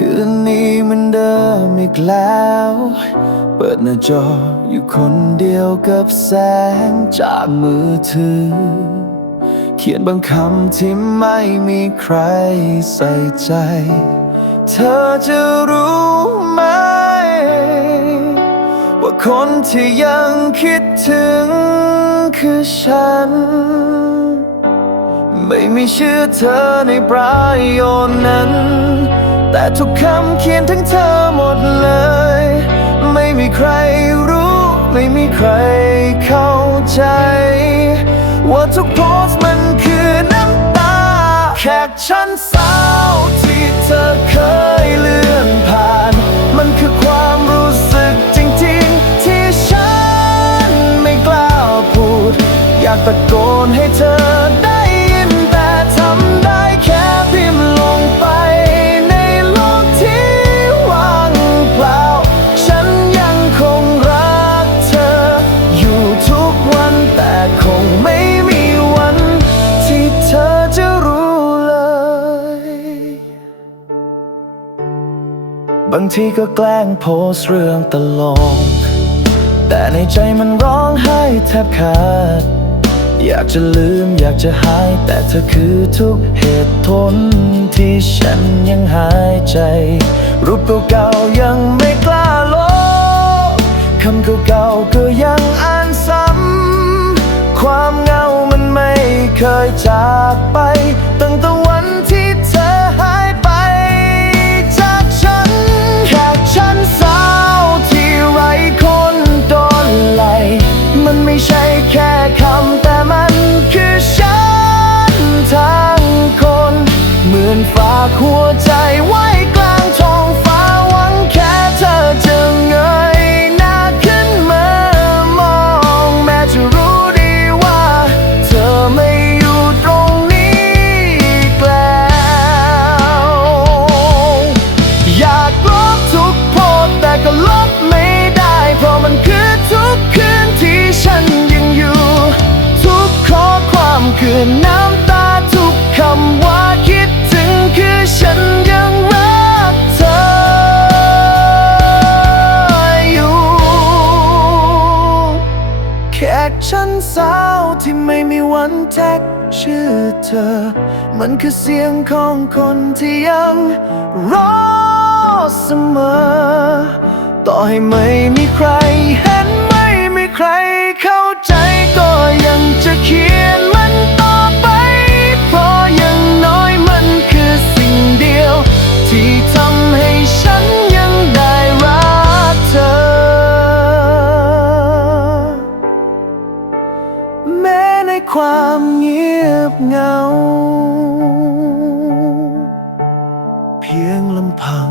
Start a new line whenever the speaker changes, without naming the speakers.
คืนนี้มันเดิมอีกแล้ว เปิดหน้าจออยู่คนเดียวกับแสงจากมือถือ เขียนบางคำที่ไม่มีใครใส่ใจ เธอจะรู้ไหม ว่าคนที่ยังคิดถึงคือฉัน ไม่มีชื่อเธอในประโยคนั้น แต่ทุกคำเขียนถึงเธอหมดเลย ไม่มีใครรู้ ไม่มีใครเข้าใจ ว่าทุกโพสมันคือน้ำตาแค่ฉันเศร้าที่เธอเคยเลื่อนผ่าน มันคือความรู้สึกจริงๆ ที่ฉันไม่กล้าพูด อยากตะโกนให้เธอางทีก็แกล้งโพสเรื่องตลก แต่ในใจมันร้องไห้แทบขาด อยากจะลืมอยากจะหาย แต่เธอคือทุกเหตุผลที่ฉันยังหายใจ รูปเก่าๆยังไม่กล้าลบคำเก่าๆก็ยังอ่านซ้ำ ความเหงามันไม่เคยจาก ไว้กลางท้องฟ้าหวังแค่เธอจะเงยหน้าขึ้นมามองแม้จะรู้ดีว่า เธอไม่อยู่ตรงนี้อีกแล้ว อยากลบทุกโพสต์แต่ก็ลบไม่ได้ เพราะมันคือทุกคืนที่ฉันยังอยู่ ทุกข้อความคือน้ำ ฉันเศร้าที่ไม่มีวันแท็กชื่อเธอ มันคือเสียงของคนที่ยังรอเสมอ ต่อให้ไม่มีใครเห็นไม่มีใครเข้า ความเงียบเงา เพียงลำพัง